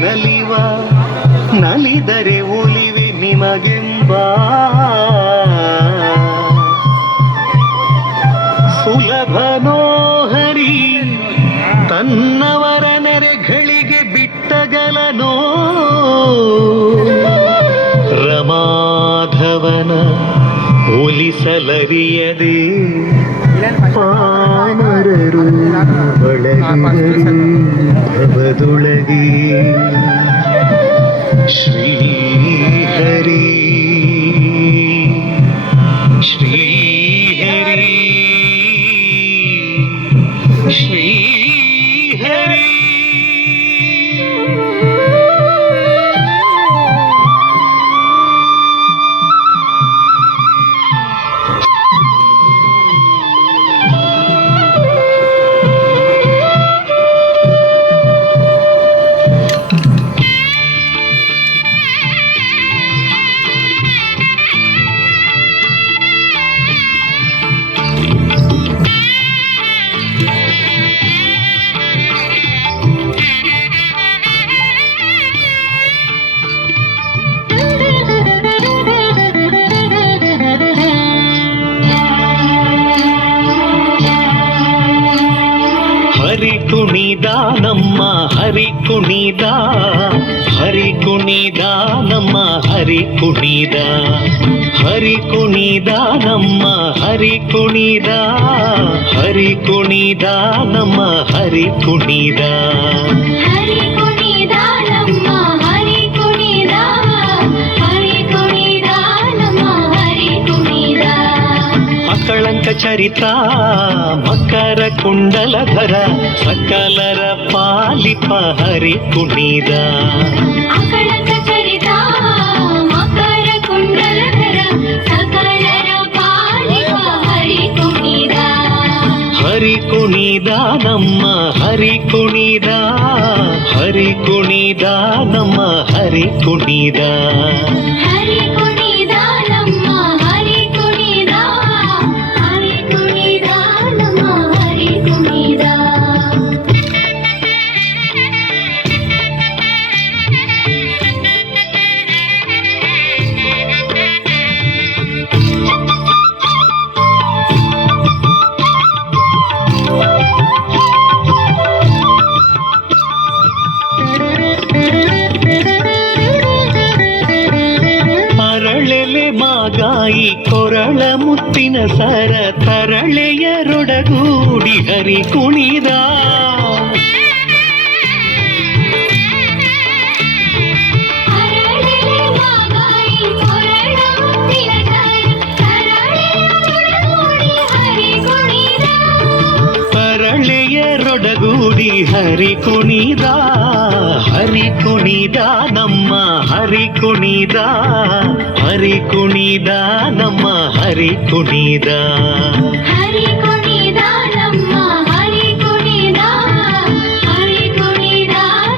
ನಲಿವ ನಲಿದರೆ ಒಲಿವೆ ನಿಮಗೆಂಬ ಸುಲಭನೋ ಹರಿ ತನ್ನವರ ನೆರೆಗಳಿಗೆ ಬಿಟ್ಟಗಲನೋ ರಮಾಧವನ ಒಲಿಸಲರಿಯದೆ ಪಾಮರರು ಒಳಗಿದರು ಭವದೊಳಗೆ ಶ್ರೀಹರಿ ಶ್ರೀಹರಿ ಶ್ರೀಹರಿ. ಹರಿ ಕುಣಿದ ನಮ್ಮ ಹರಿ ಕುಣಿದ ಹರಿ ಕುಣಿದ ನಮ್ಮ ಹರಿ ಕುಣಿದ ಹರಿ ಕುಣಿದ ನಮ್ಮ ಹರಿ ಕುಣಿದ ಹರಿ ಕುಣಿದ ನಮ್ಮ ಹರಿ ಕುಣಿದ ಹರಿ ಕುಣಿದ ನಮ್ಮ ಹರಿ ಕುಣಿದ ಹರಿ ಕುಣಿದ ನಮ್ಮ ಹರಿ ಕುಣಿದ ಅಕಳಂಕ ಚರಿತ ಮಕರ ಕುಂಡಲಧರ ಸಕಲರ ಪಾಲಿಪ ಹರಿ ಕುಣಿದ ಅಕಳಂಕ ಚರಿತ ಮಕರ ಕುಂಡಲಧರ ಸಕಲರ ಪಾಲಿಪ ಹರಿ ಕುಣಿದ ಹರಿ ಕುಣಿದ ನಮ್ಮ ಹರಿ ಕುಣಿದ ಹರಿ ಕುಣಿದ ನಮ್ಮ ಹರಿ ಕುಣಿದ ಹರಿ ಕುಣಿದ ನಮ್ಮ ಹರಿ ಕುಣಿದ ಹರಿ ಕುಣಿದ ನಮ್ಮ ಹರಿ ಕುಣಿದ. ಅರಳೆಲೆ ಮಾಗಾಯಿ ಕೊರಳ ಮುತ್ತಿನ ಸರ ತರಳೆಯರೊಡಗೂಡಿ ಹರಿ ಕುಣಿದ ತರಳೆಯರೊಡಗೂಡಿ ಹರಿ ಕುಣಿದ ಹರಿ ಕುಣಿದ ನಮ್ಮ ಹರಿ ಕುಣಿದ ಹರಿ ಕುಣಿದ ನಮ್ಮ ಹರಿ ಕುಣಿದ ಹರಿ ಕುಣಿದ ನಮ್ಮ ಹರಿ ಕುಣಿದ ಹರಿ ಕುಣಿದ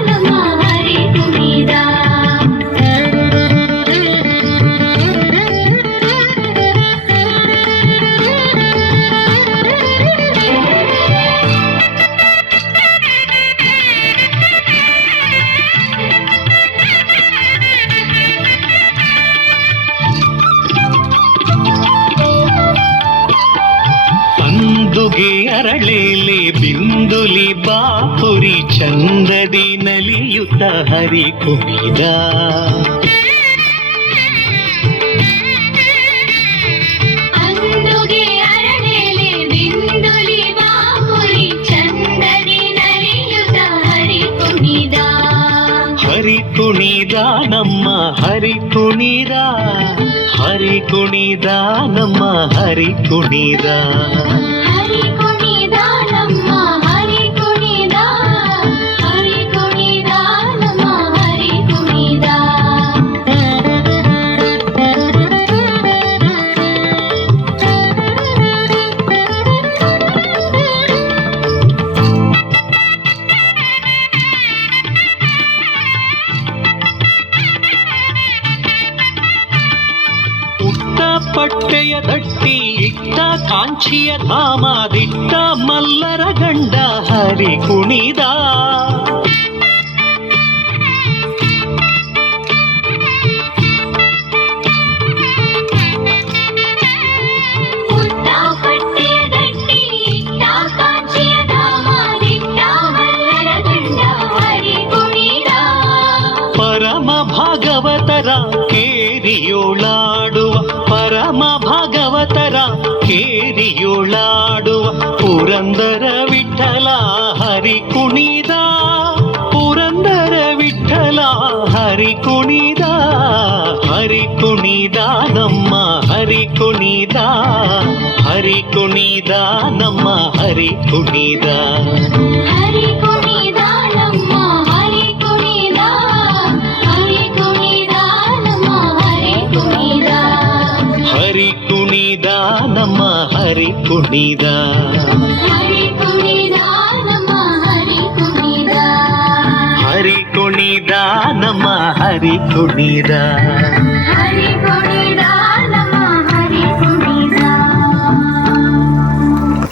ನಮ್ಮ ಹರಿ ಕುಣಿದ. ಅಂದುಗೆ ಅರಳೇಲೆ ಬಿಂದುಲಿ ಬಾಪುರಿ ಚಂದದಿ ನಲಿಯುತ್ತ ಹರಿ ಕುಣಿದ ಅಂದುಗೆ ಅರಳೆಲೆ ಬಿಂದುಲಿ ಬಾಪುರಿ ಚಂದದಿ ನಲಿಯುತ್ತ ಹರಿ ಕುಣಿದ ಹರಿ ಕುಣಿದ ನಮ್ಮ ಹರಿ ಕುಣಿದ ಹರಿ ಕುಣಿದ ನಮ್ಮ ಹರಿ ಕುಣಿದ ಹರಿ ಕುಣಿದ ನಮ್ಮ ಹರಿ ಕುಣಿದ ಹರಿ ಕುಣಿದ ನಮ್ಮ ಹರಿ ಕುಣಿದ. ಪಟ್ಟೆಯ ದಟ್ಟಿ ಇಟ್ಟ ಕಾಂಚಿಯ ಧಾಮಾದಿಟ್ಟ ಮಲ್ಲರ ಗಂಡ ಹರಿ ಕುಣಿದ ಕುಣಿದ ಹರಿ ಕುಣಿದ ನಮ್ಮ ಹರಿ ಕುಣಿದ ಹರಿ ಕುಣಿದ ನಮ್ಮ ಹರಿ ಕುಣಿದ ಹರಿ ಕುಣಿದ ನಮ್ಮ ಹರಿ ಕುಣಿದ ಹರಿ ಕುಣಿದ ನಮ್ಮ ಹರಿ ಕುಣಿದ ಹರಿ ಕುಣಿದ ನಮ್ಮ ಹರಿ ಕುಣಿದ ಹರಿ ಕುಣಿದ ನಮ್ಮ ಹರಿ ಕುಣಿದ ಹರಿ ಕುಣಿದ ನಮ್ಮ ಹರಿ ಕುಣಿದ